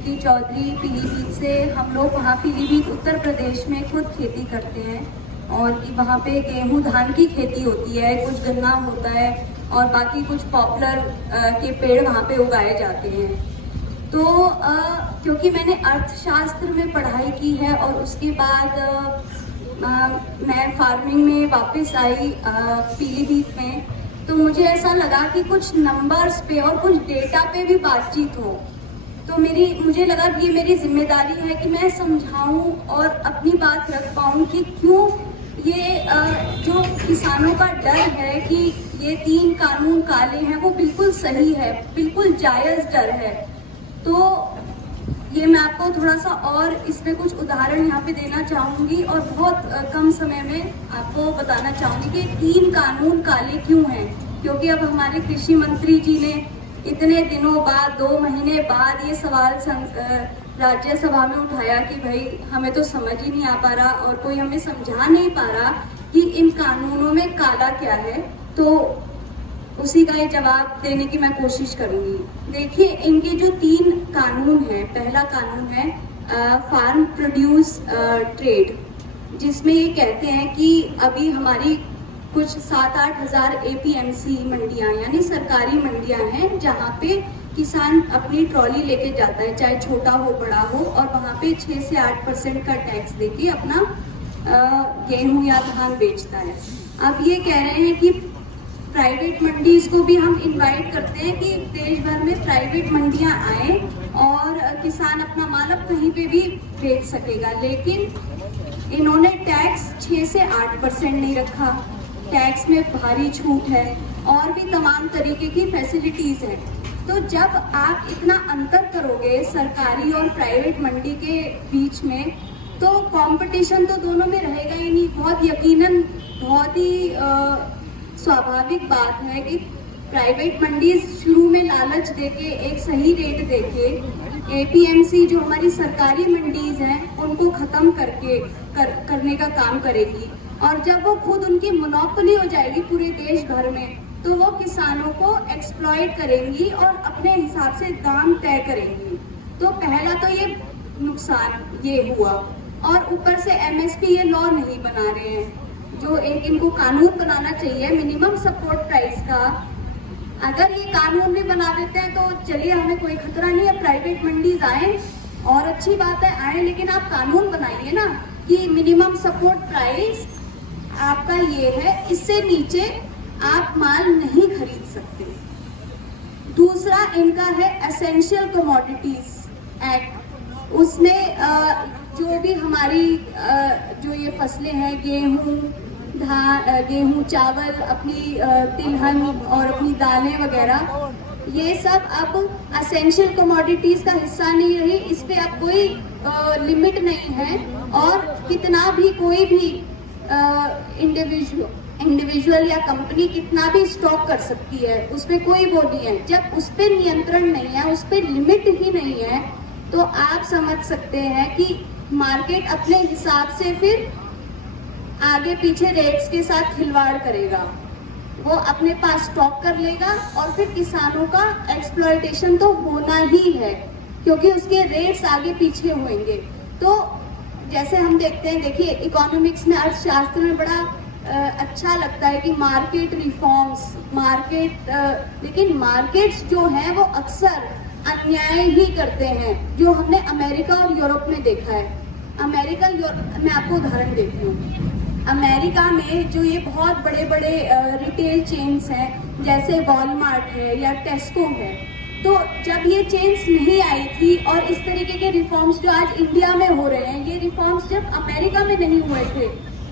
कीर्ति चौधरी पीलीभीत से। हम लोग वहाँ पीलीभीत उत्तर प्रदेश में खुद खेती करते हैं और कि वहाँ पे गेहूँ धान की खेती होती है, कुछ गन्ना होता है और बाकी कुछ पॉपुलर के पेड़ वहाँ पे उगाए जाते हैं। तो क्योंकि मैंने अर्थशास्त्र में पढ़ाई की है और उसके बाद मैं फार्मिंग में वापस आई पीलीभीत में, तो मुझे ऐसा लगा कि कुछ नंबर्स पे और कुछ डेटा पे भी बातचीत हो। तो मुझे लगा कि ये मेरी जिम्मेदारी है कि मैं समझाऊं और अपनी बात रख पाऊं कि क्यों ये जो किसानों का डर है कि ये 3 कानून काले हैं, वो बिल्कुल सही है, बिल्कुल जायज़ डर है। तो ये मैं आपको थोड़ा सा और इसमें कुछ उदाहरण यहाँ पे देना चाहूँगी और बहुत कम समय में आपको बताना चाहूँगी कि 3 कानून काले क्यों हैं। क्योंकि अब हमारे कृषि मंत्री जी ने इतने दिनों बाद, 2 महीने बाद ये सवाल राज्यसभा में उठाया कि भाई हमें तो समझ ही नहीं आ पा रहा और कोई हमें समझा नहीं पा रहा कि इन कानूनों में काला क्या है। तो उसी का ही जवाब देने की मैं कोशिश करूंगी। देखिए, इनके जो 3 कानून हैं, पहला कानून है फार्म प्रोड्यूस ट्रेड, जिसमें ये कहते हैं कि अभी हमारी कुछ 7-8 हज़ार APMC मंडियां यानी सरकारी मंडियां हैं जहां पे किसान अपनी ट्रॉली लेके जाता है, चाहे छोटा हो बड़ा हो, और वहां पे 6 से 8% का टैक्स देके अपना गेहूं या धान बेचता है। अब ये कह रहे हैं कि प्राइवेट मंडीज को भी हम इनवाइट करते हैं कि देश भर में प्राइवेट मंडियां आए और किसान अपना माल अब कहीं पे भी बेच सकेगा। लेकिन इन्होंने टैक्स 6 से 8% नहीं रखा, टैक्स में भारी छूट है और भी तमाम तरीके की फैसिलिटीज हैं। तो जब आप इतना अंतर करोगे सरकारी और प्राइवेट मंडी के बीच में, तो कंपटीशन तो दोनों में रहेगा ही नहीं। बहुत यकीनन बहुत ही स्वाभाविक बात है कि प्राइवेट मंडी शुरू में लालच देके, एक सही रेट देके, APMC जो हमारी सरकारी मंडीज हैं उनको खत्म करने का काम करेगी। और जब वो खुद उनकी मोनोपोली हो जाएगी पूरे देश भर में, तो वो किसानों को एक्सप्लॉइट करेंगी और अपने हिसाब से दाम तय करेंगी। तो पहला तो ये नुकसान ये हुआ, और ऊपर से MSP ये लॉ नहीं बना रहे हैं, जो एक इनको कानून बनाना चाहिए मिनिमम सपोर्ट प्राइस का। अगर ये कानून भी बना देते हैं तो चलिए, हमें कोई खतरा नहीं है, प्राइवेट मंडीज आए और अच्छी बात है आए, लेकिन आप कानून बनाइए ना कि मिनिमम सपोर्ट प्राइस आपका ये है, इससे नीचे आप माल नहीं खरीद सकते। दूसरा इनका है एसेंशियल कमोडिटीज एक्ट। उसमें जो भी हमारी जो ये फसलें हैं, गेहूं, चावल, अपनी तिलहन और अपनी दालें वगैरह, ये सब अब एसेंशियल कमोडिटीज का हिस्सा नहीं रही। इस पे अब कोई लिमिट नहीं है और कितना भी कोई भी इंडिविजुअल या कंपनी कितना भी स्टॉक कर सकती है, उसमें कोई वो नहीं है। जब उस पर नियंत्रण नहीं है, उस पर लिमिट ही नहीं है, तो आप समझ सकते हैं कि मार्केट अपने हिसाब से फिर आगे पीछे रेट्स के साथ खिलवाड़ करेगा। वो अपने पास स्टॉक कर लेगा और फिर किसानों का एक्सप्लॉयटेशन तो होना ही है, क्योंकि उसके रेट्स आगे पीछे होंगे। तो जैसे हम देखते हैं, देखिए इकोनॉमिक्स में, अर्थशास्त्र में बड़ा अच्छा लगता है कि मार्केट रिफॉर्म्स, लेकिन मार्केट्स जो है वो अक्सर अन्याय ही करते हैं, जो हमने अमेरिका और यूरोप में देखा है। मैं आपको उदाहरण देती हूँ। अमेरिका में जो ये बहुत बड़े बड़े रिटेल चेन्स हैं, जैसे वॉलमार्ट है या टेस्को है, तो जब ये चेन्स नहीं आई थी और इस तरीके के रिफॉर्म्स जो आज इंडिया में हो रहे हैं, ये रिफॉर्म्स जब अमेरिका में नहीं हुए थे,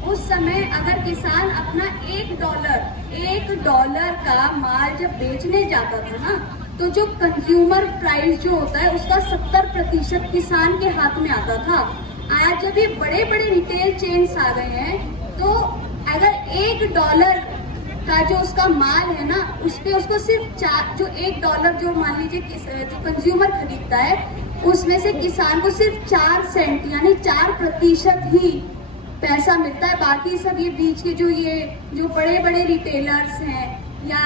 उस समय अगर किसान अपना $1 का माल जब बेचने जाता था ना, तो जो कंज्यूमर प्राइस जो होता है उसका 70% किसान के हाथ में आता था। आज जब ये बड़े बड़े रिटेल चेन्स आ गए हैं, तो अगर $1 का जो उसका माल है ना, उस पे उसको सिर्फ जो $1 जो मान लीजिए जो कंज्यूमर खरीदता है, उसमें से किसान को सिर्फ 4 सेंट यानी 4% ही पैसा मिलता है। बाकी सब ये बीच के जो बड़े बड़े रिटेलर्स हैं, या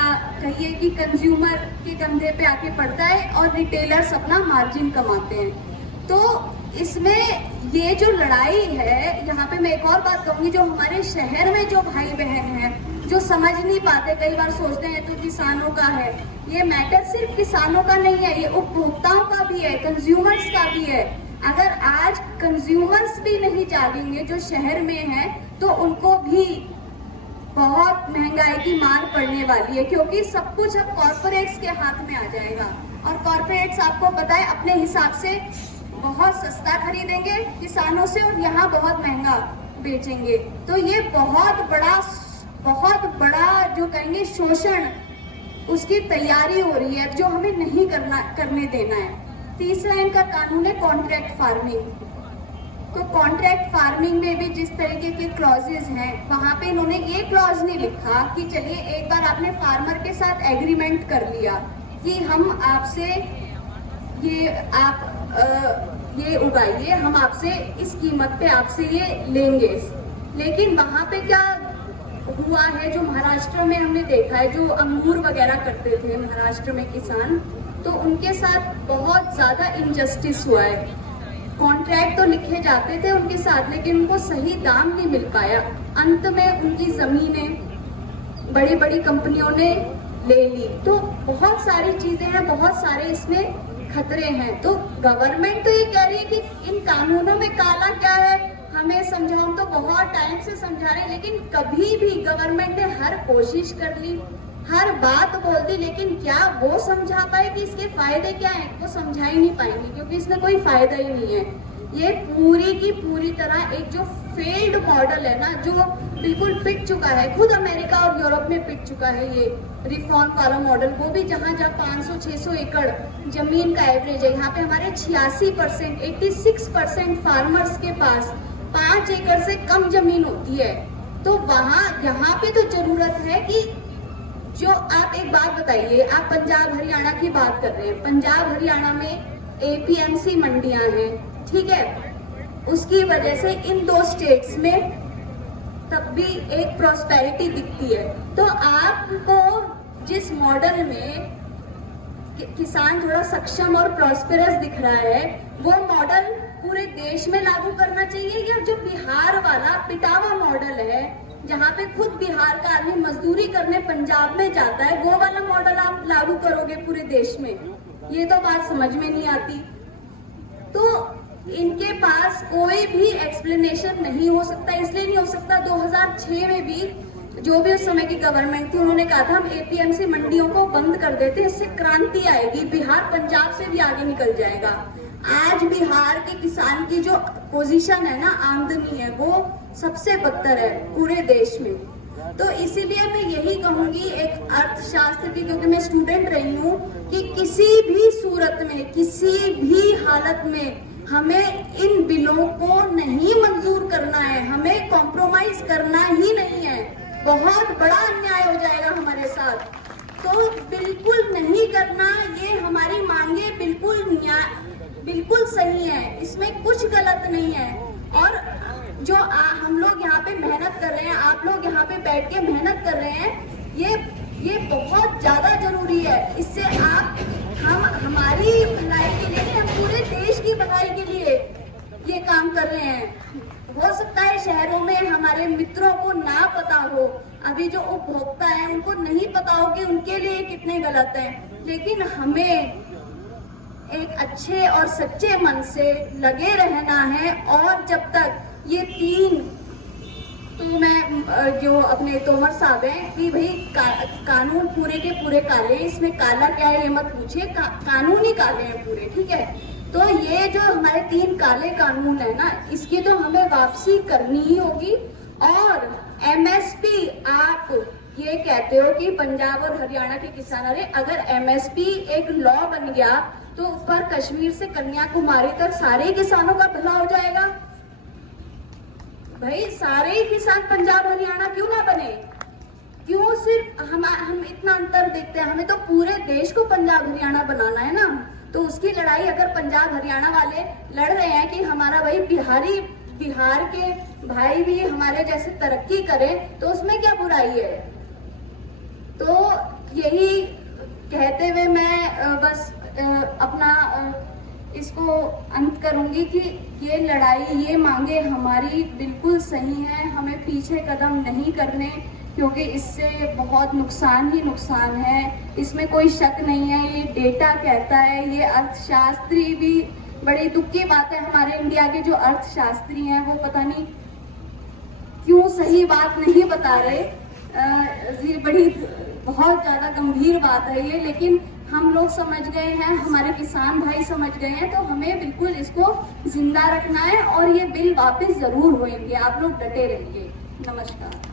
कहिए कि कंज्यूमर के कंधे पे आके पड़ता है और रिटेलर्स अपना मार्जिन कमाते हैं। तो इसमें ये जो लड़ाई है, यहाँ पे मैं एक और बात कहूंगी, जो हमारे शहर में जो भाई बहन हैं जो समझ नहीं पाते, कई बार सोचते हैं तो किसानों का है, ये मैटर सिर्फ किसानों का नहीं है, ये उपभोक्ताओं का भी है, कंज्यूमर्स का भी है। अगर आज कंज्यूमर्स भी नहीं जागेंगे जो शहर में है, तो उनको भी बहुत महंगाई की मार पड़ने वाली है, क्योंकि सब कुछ अब कॉर्पोरेट्स के हाथ में आ जाएगा। और कॉर्पोरेट्स आपको पता है अपने हिसाब से बहुत सस्ता खरीदेंगे किसानों से और यहाँ बहुत महंगा बेचेंगे। तो ये बहुत बड़ा जो कहेंगे शोषण, उसकी तैयारी हो रही है, जो हमें नहीं करने देना है। तीसरा इनका कानून है कॉन्ट्रैक्ट फार्मिंग। तो कॉन्ट्रैक्ट फार्मिंग में भी जिस तरीके के क्लॉजेज हैं, वहां पे इन्होंने ये क्लॉज नहीं लिखा कि चलिए एक बार आपने फार्मर के साथ एग्रीमेंट कर लिया कि हम आपसे ये उगाइए, हम आपसे इस कीमत पे आपसे ये लेंगे। लेकिन वहां पे क्या हुआ है, जो महाराष्ट्र में हमने देखा है, जो अंगूर वगैरह करते थे महाराष्ट्र में किसान, तो उनके साथ बहुत ज्यादा इनजस्टिस हुआ है। कॉन्ट्रैक्ट तो लिखे जाते थे उनके साथ, लेकिन उनको सही दाम नहीं मिल पाया। अंत में उनकी जमीनें बड़ी बड़ी कंपनियों ने ले ली। तो बहुत सारी चीजें हैं, बहुत सारे इसमें खतरे हैं। तो गवर्नमेंट तो ये कह रही है कि इन कानूनों में काला क्या है हमें समझाओ, तो बहुत टाइम से समझा रहे हैं, लेकिन कभी भी गवर्नमेंट ने हर कोशिश कर ली, हर बात बोल दी, लेकिन क्या वो समझा पाए कि इसके फायदे क्या हैं? वो समझा ही नहीं पाएंगे, क्योंकि इसमें कोई फायदा ही नहीं है। ये पूरी की पूरी तरह एक जो फेल्ड मॉडल है ना, जो बिल्कुल पिट चुका है, खुद अमेरिका और यूरोप में पिट चुका है ये रिफॉर्म वाला मॉडल। वो भी जहाँ 500-600 एकड़ जमीन का एवरेज है, यहाँ पे हमारे 86%, 86% फार्मर्स के पास 5 एकड़ से कम जमीन होती है। तो यहाँ पे तो जरूरत है कि जो आप एक बात बताइए, आप पंजाब हरियाणा की बात कर रहे हैं, पंजाब हरियाणा में एपीएमसी मंडियां हैं, ठीक है, उसकी वजह से इन 2 स्टेट्स में तब भी एक प्रॉस्पेरिटी दिखती है। तो आपको जिस मॉडल में किसान थोड़ा सक्षम और प्रॉस्पेरस दिख रहा है, वो मॉडल पूरे देश में लागू करना चाहिए, या जो बिहार वाला पिटावा मॉडल है, जहाँ पे खुद बिहार का आदमी मजदूरी करने पंजाब में जाता है, वो वाला मॉडल आप लागू करोगे पूरे देश में? ये तो बात समझ में नहीं आती। तो इनके पास कोई भी एक्सप्लेनेशन नहीं हो सकता। इसलिए नहीं हो सकता, 2006 में भी जो भी उस समय की गवर्नमेंट थी, उन्होंने कहा था हम एपीएमसी मंडियों को बंद कर देते, इससे क्रांति आएगी, बिहार पंजाब से भी आगे निकल जाएगा। आज बिहार के किसान की जो पोजीशन है ना, आमदनी है, वो सबसे बदतर है पूरे देश में। तो इसीलिए मैं यही कहूंगी एक अर्थशास्त्र की, क्योंकि मैं स्टूडेंट रही हूँ, कि किसी भी सूरत में, किसी भी हालत में हमें इन बिलों को नहीं मंजूर करना है, हमें कॉम्प्रोमाइज करना ही नहीं है। बहुत बड़ा अन्याय हो जाएगा हमारे साथ, तो बिल्कुल नहीं करना। ये हमारी मांगे बिल्कुल सही है, इसमें कुछ गलत नहीं है। और जो हम लोग यहाँ पे मेहनत कर रहे हैं, आप लोग यहाँ पे बैठ के मेहनत कर रहे हैं, ये बहुत ज्यादा जरूरी है। इससे हम हमारी भलाई के लिए, हम पूरे देश की भलाई के लिए ये काम कर रहे हैं। हो सकता है शहरों में हमारे मित्रों को ना पता हो, अभी जो उपभोक्ता है उनको नहीं पता हो कि उनके लिए कितने गलत है, लेकिन हमें एक अच्छे और सच्चे मन से लगे रहना है। और जब तक ये 3, तो मैं जो अपने तोमर साहब हैं कि भाई कानून पूरे के पूरे काले, इसमें काला क्या है ये मत पूछिए, कानून ही काले हैं पूरे, ठीक है। तो ये जो हमारे 3 काले कानून है ना, इसकी तो हमें वापसी करनी ही होगी। और एमएसपी, आप ये कहते हो कि पंजाब और हरियाणा के किसान, अरे अगर एमएसपी एक लॉ बन गया तो ऊपर कश्मीर से कन्याकुमारी तक सारे किसानों का भला हो जाएगा। भाई सारे ही किसान पंजाब हरियाणा क्यों ना बने? क्यों सिर्फ हम इतना अंतर देखते हैं? हमें तो पूरे देश को पंजाब हरियाणा बनाना है ना। तो उसकी लड़ाई अगर पंजाब हरियाणा वाले लड़ रहे हैं कि हमारा भाई बिहार के भाई भी हमारे जैसे तरक्की करें, तो उसमें क्या बुराई है? तो यही कहते हुए मैं बस अपना इसको अंत करूंगी कि ये लड़ाई, ये मांगे हमारी बिल्कुल सही है, हमें पीछे कदम नहीं करने, क्योंकि इससे बहुत नुकसान ही नुकसान है, इसमें कोई शक नहीं है। ये डेटा कहता है, ये अर्थशास्त्री भी, बड़ी दुख की बात है हमारे इंडिया के जो अर्थशास्त्री हैं वो पता नहीं क्यों सही बात नहीं बता रहे। ये बड़ी बहुत ज़्यादा गंभीर बात है ये, लेकिन हम लोग समझ गए हैं, हमारे किसान भाई समझ गए हैं, तो हमें बिल्कुल इसको जिंदा रखना है और ये बिल वापस जरूर होंगे। आप लोग डटे रहिए। नमस्कार।